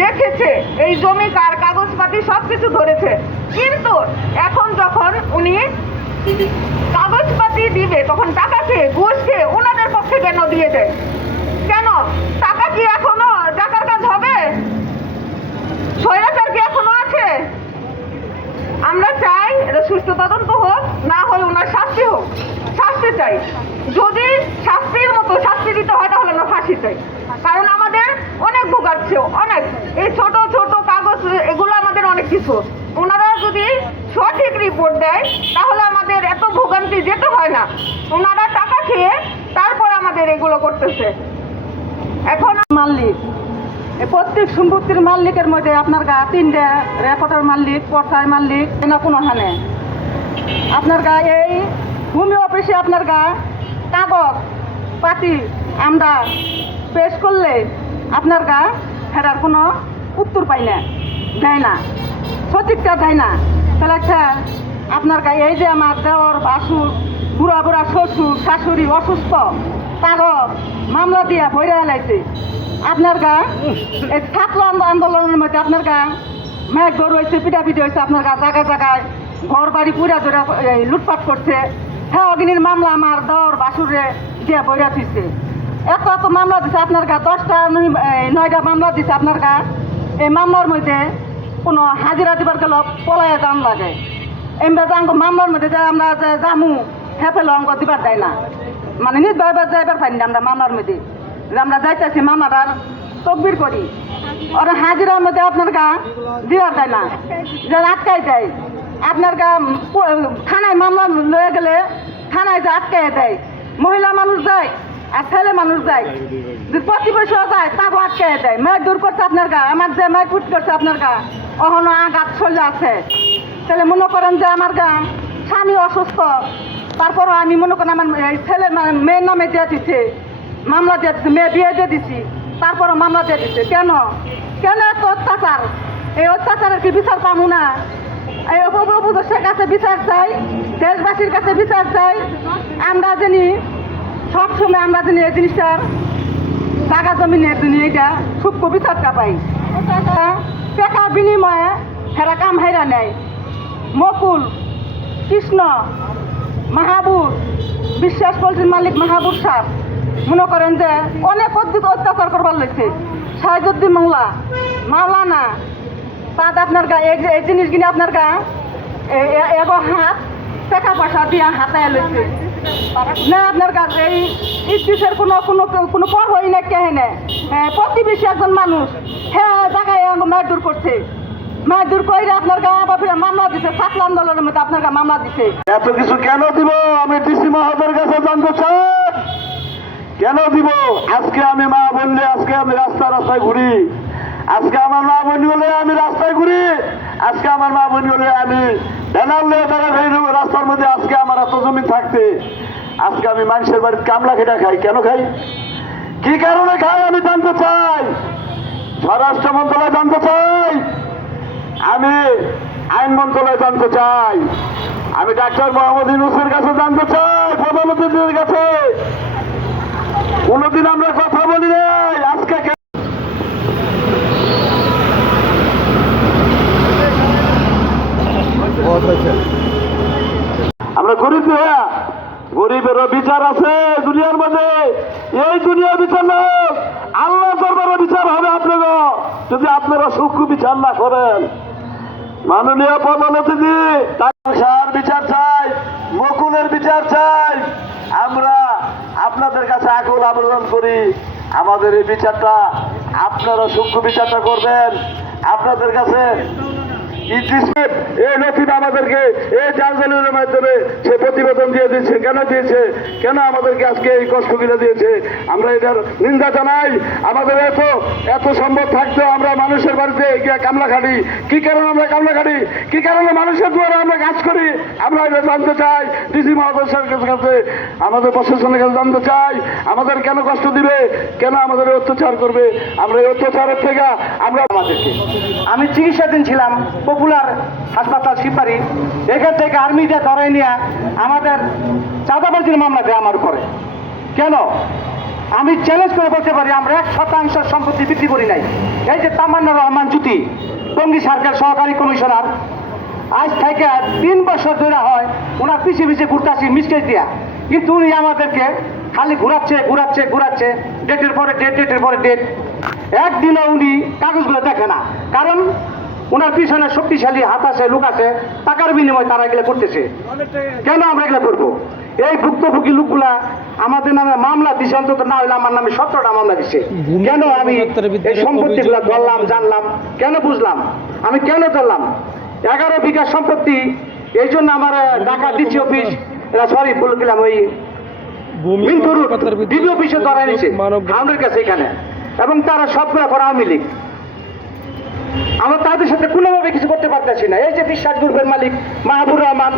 দেখেছে, এই জমি, কার কাগজপাতি সব কিছু ধরেছে। কিন্তু এখন যখন উনি কাগজপাতি দিবে, তখন টাকা খেয়ে ঘুষ খেয়ে ওনাদের পক্ষে কেন দিয়ে দেয় কেন? টাকা কি এখনও টাকার কাজ হবে? স্বৈরাচার কি এখনও আছে? আমরা চাই এটা সুস্থ তদন্ত হোক, না হয় ওনার শাস্তি হোক। শাস্তি চাই। যদি শাস্তির মতো শাস্তি দিতে হয়, তাহলে আমরা ফাঁসি চাই। কারণ আমাদের অনেক ভোগাচ্ছে অনেক। এই ছোট ছোট কাগজ, এগুলো আমাদের অনেক কিছু। ওনারা যদি সঠিক রিপোর্ট দেয়, তাহলে আমাদের এত ভোগান্তি যেতে হয় না। ওনারা টাকা খেয়ে তারপর আমাদের এগুলো করতেছে। এখন মালিক প্রত্যেক সম্পত্তির মালিকের মধ্যে আপনার গা তিনটে রেকর্ডের মালিক, পর্সার মালিক না কোনোখানে আপনার গা এই ভূমি অফিসে আপনার গা কাগজ, পাতি, আমরা পেশ করলে আপনার গা ফেরার কোনো উত্তর পাই না, দেয় না, সঠিকটা দেয় না। তাহলে একটা আপনার গা এই যে আমার দেওয়ার বাসুর, বুড়া বুড়া শ্বশুর, শাশুড়ি অসুস্থ তারও মামলা দিয়া ভৈরা এলাইছে। আপনার গা, এই ছাত্র আন্দোলনের মধ্যে আপনার গা মেঘ গরু হয়েছে পিটাপিটি হয়েছে আপনার গা জায়গায় জায়গায় ঘর বাড়ি পুরা ধরে লুটপাট করছে। হ্যাঁ অগ্নির মামলা আমার দেওয়ার বাসুরে দিয়া বইরা দিচ্ছে এত এত মামলা দিছে আপনার গা, দশটা নয়টা মামলা দিছে আপনার গা। এই মামলার মধ্যে কোনো হাজিরা দিবার গেল পলায় দাম লাগে। এমনি যে মামলার মধ্যে যে আমরা যে জামু হেফেল অঙ্গ দিবার দেয় না। মানে নির্ভয় যাইবার পারি না আমরা মামলার মধ্যে। আমরা যাইতেছি মামার তকবির করি। ওরা হাজিরার মধ্যে আপনার গা দিবার দেয় না। যে আটকাই দেয়। আপনার গা থানায় মামলা লয়ে গেলে থানায় যে আটকাই দেয়। মহিলা মানুষ যায় আর ছেলে মানুষ যায়। যে প্রতিবেশী যায়, তাকে আটকে দেয়। মেয়ে দূর করছে আপনার গা, আমার যে মেয়ে পুট করছে আপনার গা, অহনো আঘাত চলে আছে। তাহলে মনে করেন যে আমার গা, স্বামী অসুস্থ, তারপরও আমি মনে করেন আমার ছেলে মেয়ের নামে দিয়ে দিছে, মামলা দিয়ে দিচ্ছে মেয়ে বিয়ে দিয়ে দিছি, তারপরও মামলা দিয়ে দিচ্ছে কেন? কেন এত অত্যাচার? এই অত্যাচারের কি বিচার পাবো না? এই উপদেশের কাছে বিচার চাই, দেশবাসীর কাছে বিচার চাই। আমরা জানি সবসময় আমরা জানি এই জিনিসটার টাকা জমিনের দুনিয়া এটা সূক্ষ্ম বিচারটা পাই। টাকা বিনিময়ে হেরা কাম হেরা নেয়। মকুল, কৃষ্ণ মাহাবুর বিশ্বাস করছেন মালিক মাহাবুর সাহ মনে করেন যে অনেক অদ্ভুত অত্যাচার করবার লইছে। সাহেজুদ্দিন মোংলা মাওলানা, তাত আপনার গা, এই জিনিসগুলি আপনার গা এগো হাত, টাকা পয়সা দিয়া হাতায় লইছে। না, আপনার কাছে এই ইতিহাসের কোনো কোনো কোনো পর্বই না কে হেনে হ্যাঁ প্রতিবেশী একজন মানুষ। হ্যাঁ জায়গায় মাছ দূর করছে। মাছ দূর করে আপনার গা বাপিরা মামলা দিছে আন্দোলনের মধ্যে আপনার গা মামলা দিছে। এত কিছু কেন দিব? আমি ডিসি মহাদের কাছে জানতে চাই। কেন দিব? আজকে আমি মা বললে, আজকে আমি রাস্তা, রাস্তায় ঘুরি। আজকে আমার মা বোন বলে আমি রাস্তায় ঘুরি। আজকে আমার মা বোন বলে আমি রাস্তার মধ্যে আজকে আমার এত জমি থাকতে, আজকে আমি মানুষের বাড়ির কামলা খেটা খাই, কেন খাই? কি কারণে খাই আমি জানতে চাই? স্বরাষ্ট্র মন্ত্রণালয় জানতে চাই? আমি আইন মন্ত্রণালয় জানতে চাই। আমি ডাক্তার মোহাম্মদ ইউনুসের কাছে জানতে চাই প্রধানমন্ত্রীর কাছে। কোনোদিন আমরা কথা বলি নাই, আজকে কে- আমরা গরিব হ্যাঁ গরিবেরও বিচার আছে দুনিয়ার মধ্যে এই দুনিয়ার বিচার না আল্লাহ দরবারে বিচার হবে আপনাকে যদি আপনারা সুখ বিচার না করেন, মাননীয় প্রধানমন্ত্রী তার বিচার চাই, মকুলের বিচার চাই। আমরা আপনাদের কাছে আকুল আবেদন করি। আমাদের এই বিচারটা আপনারা সূক্ষ্ম বিচারটা করবেন। আপনাদের কাছে এই নথিন আমাদেরকে এই জালজালের মাধ্যমে সে প্রতিবেদন দিয়ে দিয়েছে। কেন দিয়েছে? কেন আমাদেরকে আজকে এই কষ্টগুলো দিয়েছে? আমরা এটার নিন্দা জানাই। আমাদের এত এত সম্ভব থাকতেও আমরা মানুষের বাড়িতে গিয়ে কামলা খাটি। কি কারণে আমরা কামলা খাটি? কি কারণে মানুষের দ্বারা আমরা কাজ করি? আমরা এটা জানতে চাই। ডিসি মহাদশের কাছে, আমাদের প্রশাসনের কাছে জানতে চাই। আমাদের কেন কষ্ট দিবে? কেন আমাদের অত্যাচার করবে? আমরা এই অত্যাচারের থেকে আমরা আমাদেরকে আমি চিকিৎসাধীন ছিলাম। পপুলার হাসপাতাল শিববাড়ি এখান থেকে আর্মিটা ধরে নিয়ে আমাদের চাঁদাবাজির মামলা দেয় আমার উপরে কেন? আমি চ্যালেঞ্জ করে বলতে পারি, আমরা এক শতাংশ সম্পত্তি বিক্রি করি নাই। এই যে তামান্না রহমান জ্যোতি টঙ্গী সরকার সহকারী কমিশনার, আজ থেকে তিন বছর ধরে হয়, ওনার পিছিয়ে পিছিয়ে ঘুরতেছি মিস্টেজ দিয়া। কিন্তু উনি আমাদেরকে খালি ঘুরাচ্ছে ঘুরাচ্ছে ঘুরাচ্ছে ডেটের পরে ডেট ডেটের পরে ডেট একদিনও উনি কাগজগুলো দেখে না। কারণ ওনার পিছনে শক্তিশালী হাত আছে লোক আছে টাকার বিনিময়ে তারা এগুলো করতেছে। কেন আমরা এগুলো করব? এই ভুক্তভোগী লোকগুলা আমাদের নামে মামলা দিছে অন্তত না হলে আমার নামে সতেরোটা মামলা দিছে। কেন আমি এই সম্পত্তিগুলো ধরলাম জানলাম কেন বুঝলাম? আমি কেন ধরলাম? এগারো বিঘা সম্পত্তি এই জন্য আমার ঢাকা ডিসি অফিস সরি বলে দিলাম ওই মিন্টুর ডিবি অফিসে ধরা নিছে আমাদের কাছে এখানে। এবং তারা সবগুলো করা আওয়ামী লীগ। আমরা তাদের সাথে কোনোভাবে কিছু করতে পারতেছি না। এই যে বিশ্বাস গ্রুপের মালিক মাহবুর রহমান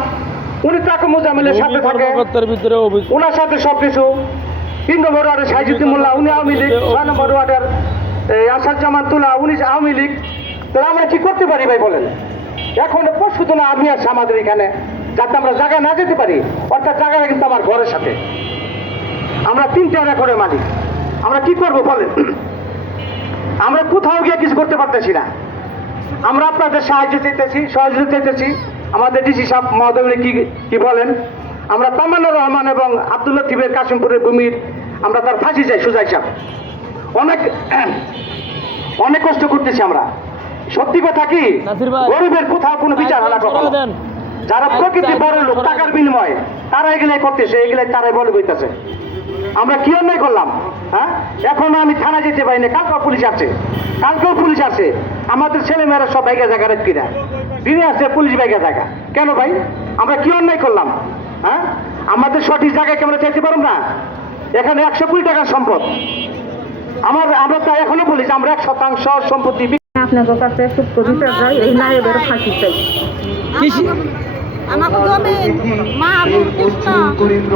উনি তাকে মোজামিলের সাথে থাকে। ওনার সাথে সব কিছু তিন নম্বর ওয়ার্ডের সাইজুদ্দিন মোল্লা উনি আওয়ামী লীগ। ছয় নম্বর ওয়ার্ডের আসাদ জামান তুলা উনি আওয়ামী লীগ। তাহলে আমরা কি করতে পারি ভাই বলেন? এখন পরশু তো না আর্মি আছে আমাদের এখানে। যাতে আমরা জায়গা না যেতে পারি অর্থাৎ জায়গাটা কিন্তু আমার ঘরের সাথে। আমরা তিনটে রেকর্ডের মালিক। আমরা কি করব বলেন? আমরা কোথাও গিয়ে কিছু করতে পারতেছি না। আমরা আপনাদের সাহায্য চাইতেছি সহযোগিতা চাইতেছি। আমাদের ডিসি সাহেব মহোদয় উনি কি কি বলেন? আমরা তামান্না রহমান এবং আব্দুল লতিফের কাশিমপুরের ভূমির আমরা তার ফাঁসি চাই সুজাই সাহেব। অনেক অনেক কষ্ট করতেছি আমরা। সত্যি কথা কি? গরিবের কোথাও কোনো বিচার হয় না কখনো। যারা প্রকৃতি বড় লোক টাকার বিনিময়ে। তারা এগুলাই করতেছে এগুলাই তারাই বলে বইতেছে। আমরা কি অন্যায় করলাম? হ্যাঁ? এখন আমি থানা যেতে পারি না কালকেও পুলিশ আছে। কালকেও পুলিশ আছে। আমাদের ছেলে মেয়েরা সব বাইকে জায়গা রেট কিনা দিনে আছে পুলিশ বাইকে জায়গা কেন ভাই? আমরা কি অন্যায় করলাম? হ্যাঁ? আমাদের সঠিক জায়গায় কি আমরা চাইতে পারব না? এখানে একশো কুড়ি টাকার সম্পদ। আমার আমরা তাই এখনও বলি যে আমরা এক শতাংশ সম্পত্তি বিক্রি আপনাদের কাছে বিচার চাই এই ফাঁসি চাই। আমাকে জমি মা কৃষ্ণ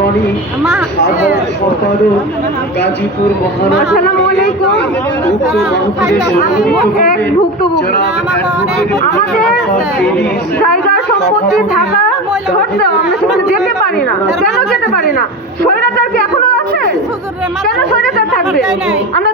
মা গাজীপুর জায়গা সম্পত্তি থাকা সত্ত্বেও আমরা সেখানে যেতে পারি না। কেন যেতে পারি না? স্বৈরাচার কি এখনও আছে? কেন স্বৈরাচার থাকবে? আমরা